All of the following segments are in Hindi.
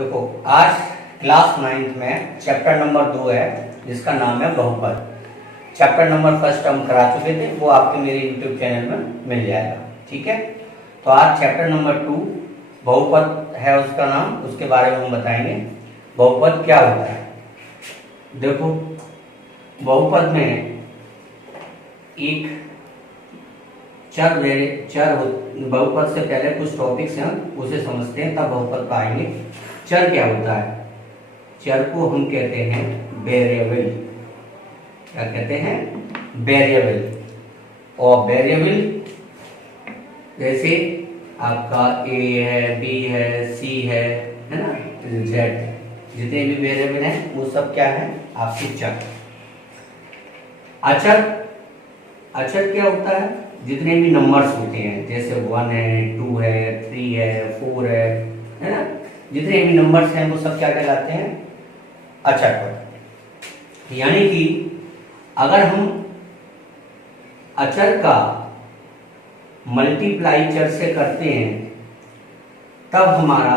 देखो आज क्लास 9th में चैप्टर नंबर 2 है जिसका नाम है बहुपद। चैप्टर नंबर फर्स्ट हम करा चुके थे, वो आपके मेरे यूट्यूब चैनल में मिल जाएगा। ठीक है, तो आज चैप्टर नंबर 2 बहुपद है उसका नाम, उसके बारे में हम बताएंगे बहुपद क्या होता है। देखो बहुपद में एक बहुपद से पहले कुछ टॉपिक्स हैं उसे समझते हैं, तब बहुपद का आएंगे। चर क्या होता है? चर को हम कहते हैं वेरिएबल। क्या कहते हैं? वेरिएबल। और वेरिएबल जैसे आपका ए है, बी है, सी है ना, जेड, जितने भी वेरिएबल हैं वो सब क्या है? आपके चर। अचर, अचर क्या होता है? जितने भी नंबर्स होते हैं, जैसे 1 है, 2 है, 3 है, 4 है ना, जितने भी नंबर्स हैं वो सब क्या कहलाते हैं? अचर पद। यानी कि अगर हम अचर का मल्टीप्लाई चर से करते हैं तब हमारा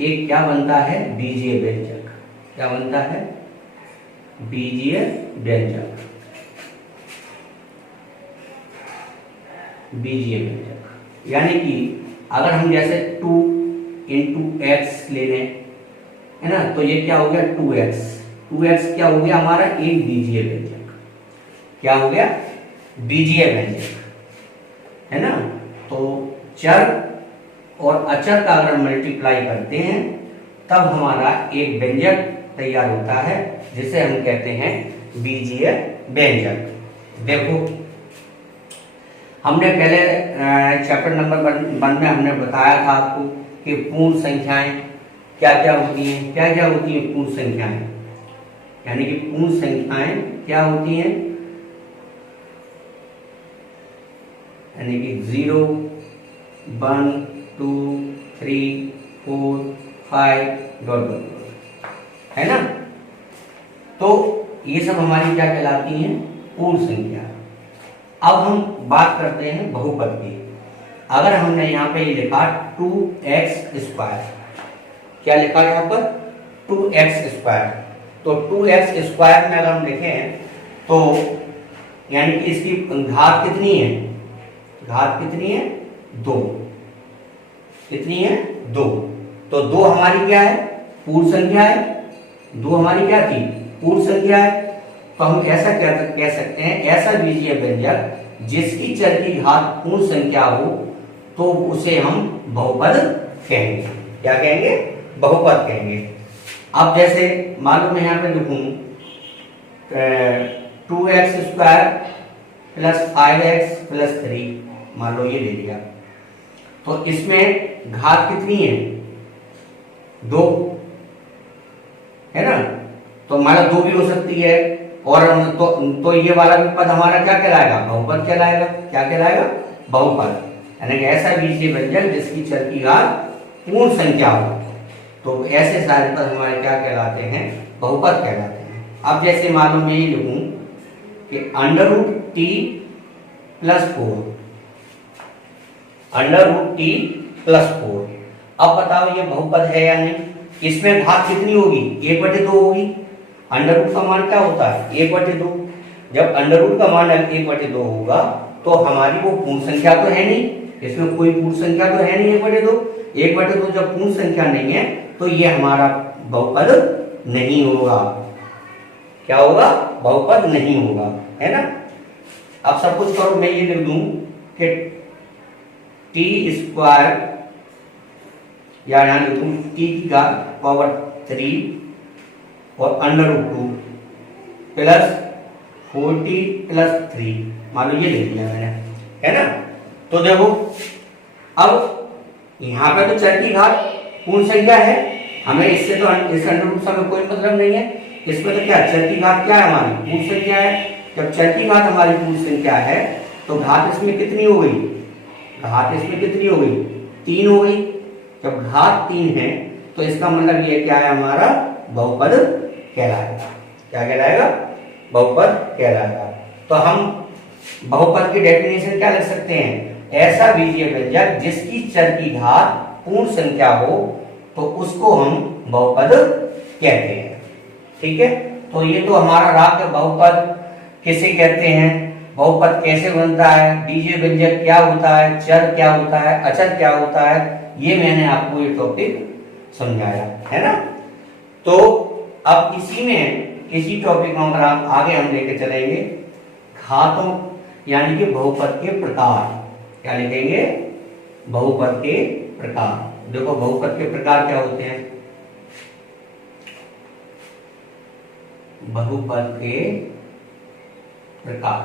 एक क्या बनता है? बीजीय व्यंजक। क्या बनता है? बीजीय व्यंजक। बीजीय व्यंजक यानी कि अगर हम जैसे 2 × x ले लें, है ना, तो ये क्या हो गया? 2x। 2x क्या हो गया? हमारा एक बीजीय व्यंजक। क्या हो गया? बीजीय व्यंजक, है ना। तो चर और अचर का अगर मल्टीप्लाई करते हैं तब हमारा एक व्यंजक तैयार होता है जिसे हम कहते हैं बीजीय व्यंजक। देखो हमने पहले चैप्टर नंबर 1 में हमने बताया था आपको कि पूर्ण संख्याएं क्या क्या होती हैं। क्या क्या होती हैं पूर्ण संख्याएं? यानी कि पूर्ण संख्याएं क्या होती हैं? यानी कि 0, 1, 2, 3, 4, 5 है ना। तो ये सब हमारी क्या कहलाती हैं? पूर्ण संख्या। अब हम बात करते हैं बहुपद की। अगर हमने यहाँ पे ये लिखा 2x², क्या लिखा है यहाँ पर? 2x²। तो 2x² में अगर हम लिखें तो यानी कि इसकी घात कितनी है? घात कितनी है? 2। कितनी है? 2। तो 2 हमारी क्या है? पूर्ण संख्या है। 2 हमारी क्या थी? पूर्ण संख्या है। तो हम ऐसा कह सकते हैं, ऐसा बीजीय व्यंजक जिसकी चर की घात पूर्ण संख्या हो तो उसे हम बहुपद कहेंगे। क्या कहेंगे? बहुपद कहेंगे। अब जैसे मान लो मैं यहाँ पे लिखूं 2x² + 5x + 3, मान लो ये ले लिया, तो इसमें घात कितनी है? 2, है ना। तो हमारा 2 भी हो सकती है, और तो ये वाला भी पद हमारा क्या कहलाएगा? बहुपद कहलाएगा। क्या कहलाएगा? बहुपद। यानी कि ऐसा बीजीय व्यंजक जिसकी चर की घात पूर्ण संख्या हो, तो ऐसे सारे पद हमारे क्या कहलाते हैं? बहुपद कहलाते हैं। अब जैसे मान लो मैं ये लिखूं कि √t + 4, √t + 4। अब बताओ ये बहुपद है या नहीं? इसमें घात कितनी होगी? 1/2 होगी। √ का मान क्या होता है? 1/2। जब √ का मान 1/2 होगा तो हमारी वो पूर्ण संख्या तो है नहीं, इसमें कोई पूर्ण संख्या तो है नहीं। 1/2 जब पूर्ण संख्या नहीं है तो ये हमारा बहुपद नहीं होगा। क्या होगा? बहुपद नहीं होगा, है ना। अब सब कुछ करो, मैं ये लिख दूं कि t² या यहाँ लिखूं t की पावर 3 और √2 + 40 + 3, मान लो ये लिख दिया मैंने, है ना। तो देखो अब यहाँ पे तो चर की घात पूर्ण संख्या है, हमें इससे तो इस √2 से कोई मतलब नहीं है। इसमें तो क्या चर की घात क्या है? हमारी पूर्ण संख्या है। जब चर की घात हमारी पूर्ण संख्या है तो घात इसमें कितनी हो गई? घात इसमें कितनी हो गई? 3 हो गई। जब घात 3 है तो इसका मतलब ये क्या है? हमारा बहुपद कहलाएगा। क्या कहलाएगा? बहुपद कहलाएगा। तो हम बहुपद की डेफिनेशन क्या लिख सकते हैं? ऐसा बीजीय व्यंजक जिसकी चर की घात पूर्ण संख्या हो तो उसको हम बहुपद कहते हैं। ठीक है, तो ये तो हमारा रहा कि बहुपद किसे कहते हैं, बहुपद कैसे बनता है, बीजीय व्यंजक क्या होता है, चर क्या होता है, अचर क्या होता है, ये मैंने आपको ये टॉपिक समझाया है ना। तो अब इसी टॉपिक में हम आगे लेके चलेंगे घातों यानी कि बहुपद के प्रकार। क्या लिखेंगे, बहुपद के प्रकार। देखो बहुपद के प्रकार क्या होते हैं, बहुपद के प्रकार।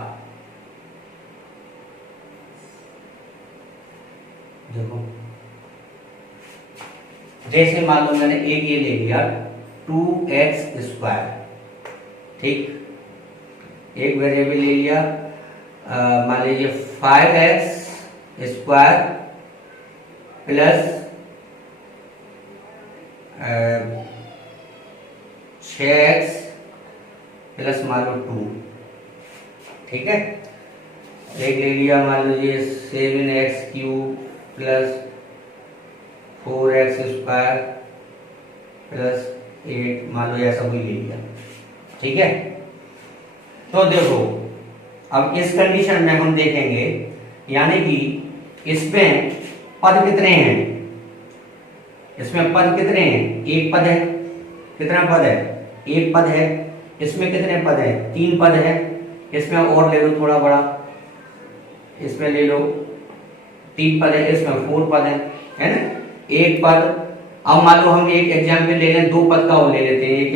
देखो जैसे मान लो मैंने एक ये ले लिया 2x², ठीक, एक वेरिएबल ले लिया, मान लीजिए 5x² प्लस 6x प्लस मान लो 2, ठीक है। एक ले लिया मान लीजिए 7x³ प्लस 4x² प्लस 8, मान लो ऐसा कोई ले लिया, ठीक है। तो देखो अब इस कंडीशन में हम देखेंगे, यानी कि इसमें पद कितने हैं, इसमें पद कितने हैं, एक पद है, कितना पद है, एक पद है। इसमें कितने पद है, 3 पद है। इसमें और ले लो थोड़ा बड़ा, इसमें ले लो 3 पद है, इसमें 4 पद है ना, एक पद। अब मान लो हम एक एग्जाम्पल ले लें, 2 पद का वो ले लेते हैं, एक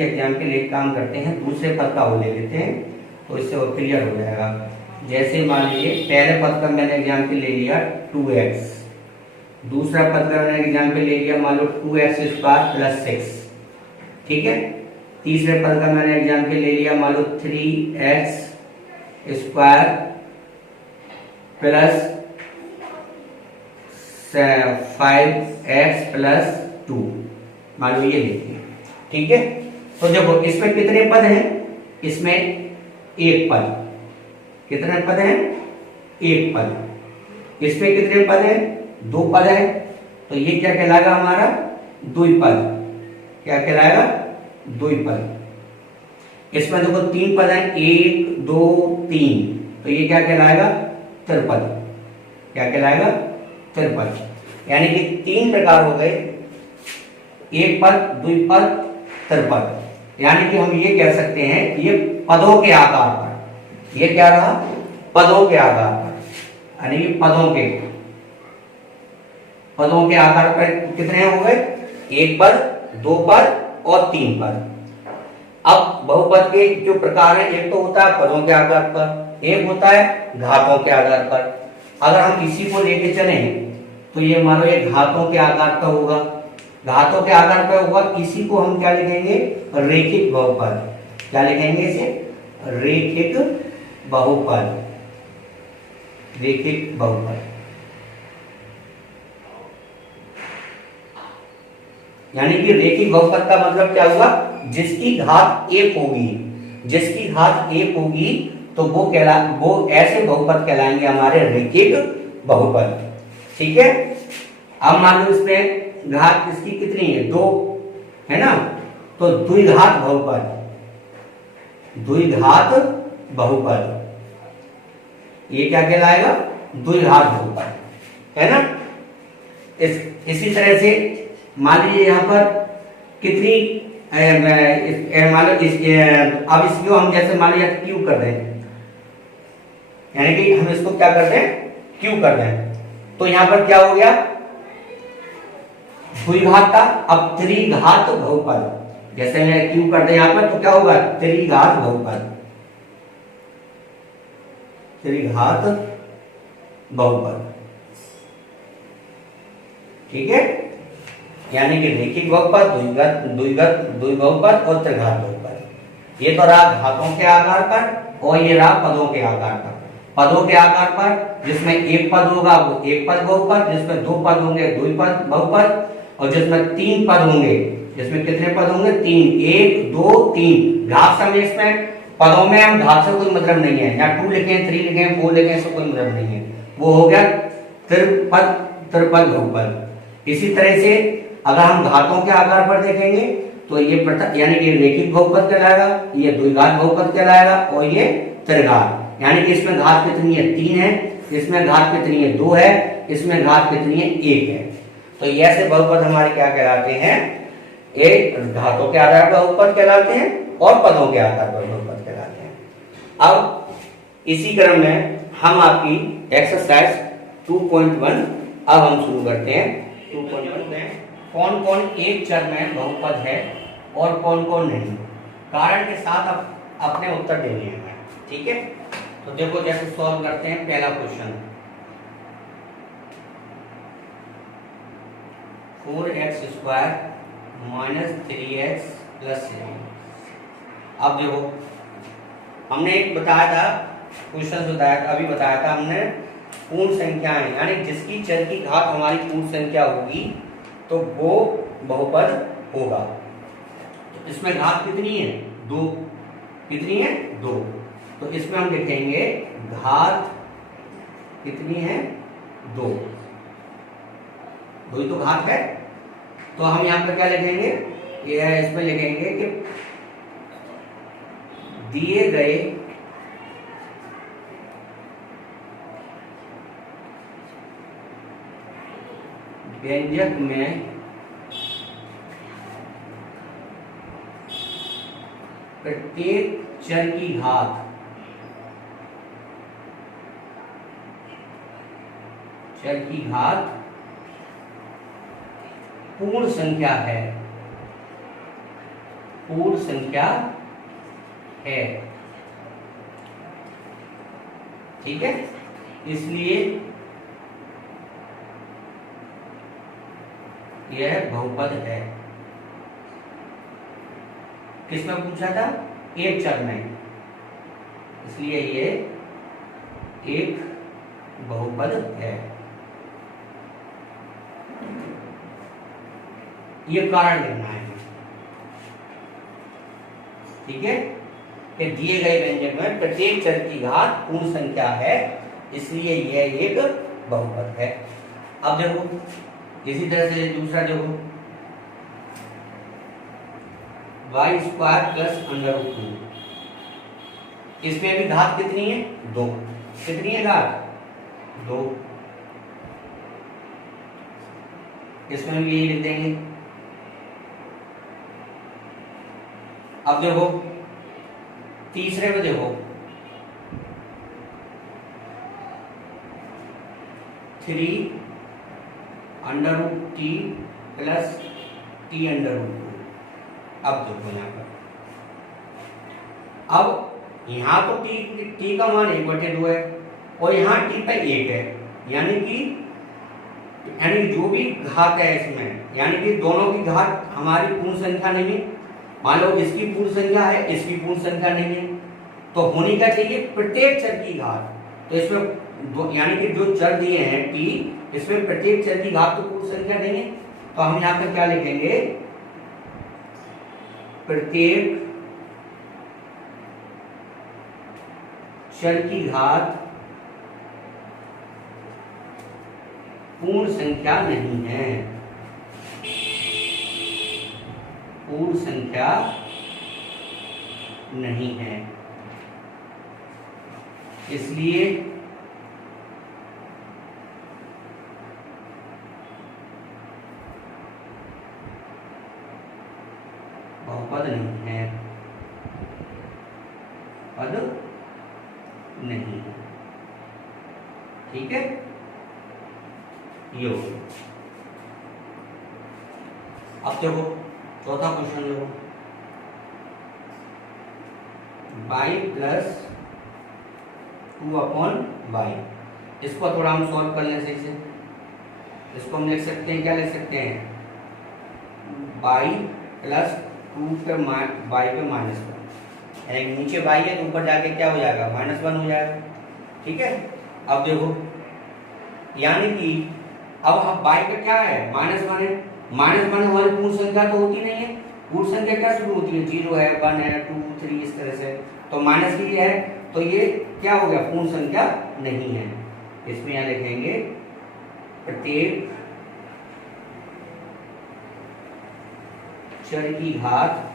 एग्जाम्पल एक काम करते हैं, दूसरे पद का वो ले लेते हैं, तो इससे वो क्लियर हो जाएगा। जैसे मान लीजिए पहले पद का मैंने एग्जाम्पल ले लिया 2x, दूसरा पद का मैंने एग्जाम्पल ले लिया मान लो 2x² प्लस 6, ठीक है। तीसरे पद का मैंने एग्जाम्पल ले लिया मान लो 3x² प्लस 5x प्लस 2, मान लो ये लिखिए, ठीक है। तो देखो इसमें कितने पद हैं, इसमें एक पद, कितने पद हैं, एक पद। इसमें कितने पद हैं, 2 पद है, तो ये क्या कहलाएगा हमारा, द्विपद। क्या कहलाएगा, द्विपद। इसमें देखो 3 पद हैं, 1 2 3, तो ये क्या कहलाएगा, त्रिपद। क्या कहलाएगा, त्रिपद। यानी कि 3 प्रकार हो गए, एक पद, द्विपद, त्रिपद। यानी कि हम ये कह सकते हैं ये पदों के आकार पर, ये क्या रहा, पदों के आकार पर, यानी कि पदों के आकार पर कितने हो गए, एक पद, 2 पद और 3 पद। अब बहुपद के जो प्रकार है, एक तो होता है पदों के आधार पर, एक होता है घातों के आधार पर। अगर हम इसी को लेके चले तो ये मानो ये घातों के आकार का होगा, घातों के आकार का होगा, इसी को हम क्या लिखेंगे, रेखिक बहुपद। क्या लिखेंगे इसे, रेखिक बहुपद, रेखिक बहुपद। यानी कि रेखिक बहुपद का मतलब क्या हुआ, जिसकी घात 1 होगी, जिसकी घात 1 होगी तो वो ऐसे बहुपद कहलाएंगे हमारे रेखिक बहुपद, ठीक है। अब मान लो इसमें घात इसकी कितनी है, 2 है ना, तो द्विघात बहुपद, द्विघात बहुपद, ये क्या कहलाएगा, द्विघात बहुपद, है ना। इसी तरह से मान लीजिए यहाँ पर कितनी मान लो अब इसको हम जैसे मान लीजिए क्यू कर दें, यानी कि हम इसको क्या करते हैं, क्यू कर दें, तो यहाँ पर क्या हो गया, द्विघात था, अब त्रिघात बहुपद। जैसे मैं क्यू कर दे यहाँ पर तो क्या होगा, त्रिघात बहुपद, त्रिघात बहुपद, ठीक है। यानी कि रेखिक बहुपद, द्विबहुपद और त्रिघात बहुपद। ये तो रहा घातों के आधार पर और ये रहा पदों के आधार पर। पदों के आधार पर जिसमें एक पद होगा वो एक पद बहुपद, जिसमें 2 पद होंगे द्विपद बहुपद, और जिसमें 3 पद होंगे, जिसमें कितने पद होंगे, 3, 1 2 3। घात समय इसमें पदों में हम घात से कोई मतलब नहीं है, या 2 लिखें, 3 लिखें, 4 लिखें, इससे कोई मतलब नहीं है, वो हो गया त्रिपद, त्रिपद बहुपद। इसी तरह से अगर हम घातों के आकार पर देखेंगे तो ये यानी कि रेखिक बहुपद कहलाएगा, ये द्विघात बहुपद कहलाएगा और ये त्रिघात, यानी कि इसमें घात कितनी है 3 है, इसमें घात कितनी है 2 है, इसमें घात कितनी है 1 है। तो ये ऐसे बहुपद हमारे क्या कहलाते हैं, एक घातों के आधार पर बहुपद कहलाते हैं और पदों के आधार पर बहुपद कहलाते हैं। अब इसी क्रम में हम आपकी एक्सरसाइज 2.1 अब हम शुरू करते हैं। 2.1 में कौन कौन एक चर में बहुपद है और कौन कौन नहीं, कारण के साथ अपने उत्तर देने हैं, ठीक है। तो देखो जैसे सॉल्व करते हैं पहला question, 4x² minus 3x plus 7। अब देखो हमने एक बताया था क्वेश्चन अभी बताया था हमने, पूर्ण संख्याएं यानी जिसकी चर की घात हमारी पूर्ण संख्या होगी तो वो बहुपद होगा। तो इसमें घात कितनी है 2, कितनी है 2, तो इसमें हम लिखेंगे घात कितनी है 2, 2 ही तो घात है। तो हम यहाँ पर क्या लिखेंगे, ये इसमें लिखेंगे कि दिए गए व्यंजक में प्रत्येक चर की घात पूर्ण संख्या है, पूर्ण संख्या है, ठीक है। इसलिए यह बहुपद है। किसमें पूछा था, एक चर में, इसलिए ये एक बहुपद है। ये कारण लिखना है, ठीक है, कि दिए गए व्यंजक में प्रत्येक चर की घात पूर्ण संख्या है, इसलिए यह एक बहुपद है। अब देखो इसी तरह से दूसरा देखो, y² प्लस √2, इसमें भी घात कितनी है 2, कितनी है घात 2, इसमें भी यही लिख देंगे। अब देखो तीसरे में देखो 3 √t प्लस t √2। अब देखो यहाँ पर, अब यहाँ तो t का मान 1/2 है और यहाँ t पे 1 है, यानी जो भी घात है इसमें, यानी कि दोनों की घात हमारी पूर्ण संख्या नहीं है। मान लो इसकी पूर्ण संख्या है, इसकी पूर्ण संख्या नहीं है, तो होनी क्या चाहिए प्रत्येक चर की घात। तो इसमें यानी कि जो चर दिए हैं t, इसमें प्रत्येक चर की घात तो पूर्ण संख्या नहीं है, तो हम यहाँ पर क्या लिखेंगे, प्रत्येक चर की घात पूर्ण संख्या नहीं है, पूर्ण संख्या नहीं है, इसलिए बहुपद नहीं है, पद नहीं है, ठीक है। ये हो, अब देखो चौथा क्वेश्चन देखो, y प्लस 2/y, इसको थोड़ा हम सॉल्व कर लें सही से। इसको हम लिख सकते हैं, क्या लिख सकते हैं, y प्लस 2 पे y पे -1, एक नीचे y है तो ऊपर जाके क्या हो जाएगा -1 हो जाएगा, ठीक है। अब देखो यानी कि अब हम y का क्या है -1 है, -1 हमारी पूर्ण संख्या तो होती नहीं है, पूर्ण संख्या क्या शुरू होती है 0 है 1 है 2 3 इस तरह से, तो माइनस की है तो ये क्या हो गया पूर्ण संख्या नहीं है। इसमें यहाँ लिखेंगे प्रत्येक चर की घात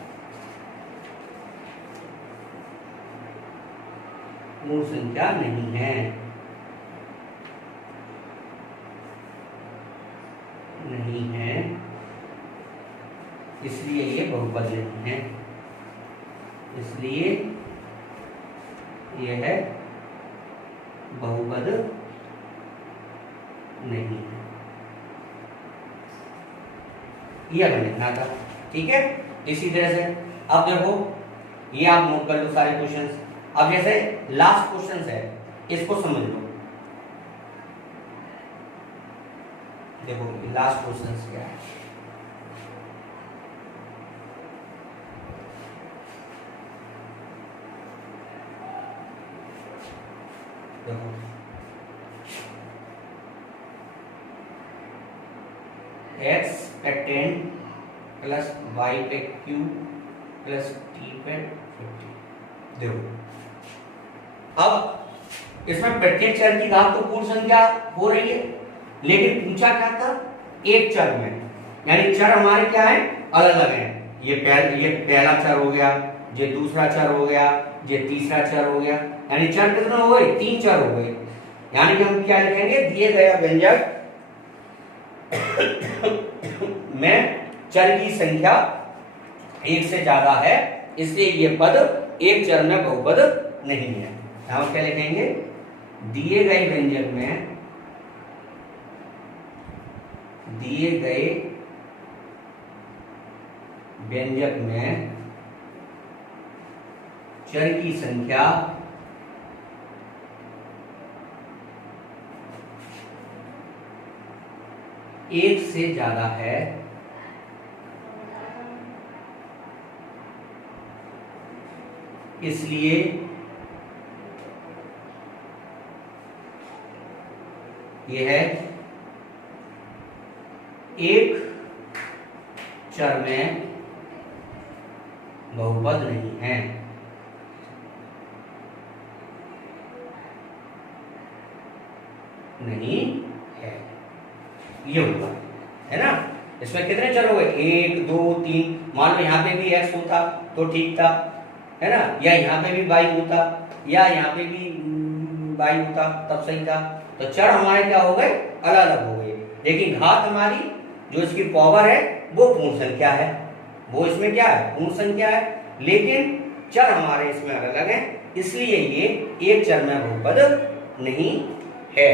पूर्ण संख्या नहीं है, नहीं है, इसलिए ये बहुपद नहीं है, इसलिए यह बहुपद नहीं है। यह हमें लिखना था, ठीक है। इसी तरह से अब देखो, ये आप नोट कर लो सारे क्वेश्चंस। अब जैसे लास्ट क्वेश्चन है, इसको समझ लो। देखो लास्ट क्वेश्चन क्या है, देखो x पे 10 प्लस y पे q प्लस t पे 50। देखो अब इसमें प्रत्येक चर की घात तो पूर्ण संख्या हो रही है, लेकिन पूछा क्या था, एक चर में, यानी चर हमारे क्या है, अलग अलग हैं। ये पहला चर हो गया, ये दूसरा चर हो गया, ये तीसरा चर हो गया, यानी चर कितने हो गए, 3 चर हो गए। यानी कि हम क्या लिखेंगे, दिए गए व्यंजक में चर की संख्या एक से ज्यादा है, इसलिए ये पद एक चर में बहुपद नहीं है। हम क्या लिखेंगे, दिए गए व्यंजक में, दिए गए व्यंजक में चर की संख्या एक से ज्यादा है, इसलिए यह एक चर में बहुपद नहीं है। नहीं है, ये होगा, है ना। इसमें कितने चर हो गए, 1 2 3। मान लो यहाँ पे भी x होता तो ठीक था, है ना, या यहाँ पे भी y होता, या यहाँ पे भी y होता तब सही था। तो चर हमारे क्या हो गए, अलग अलग हो गए, लेकिन घात हमारी जो इसकी पावर है वो पूर्ण संख्या है, वो इसमें क्या है, पूर्ण संख्या है, लेकिन चर हमारे इसमें अलग अलग है, इसलिए ये एक चर में बहुपद नहीं है।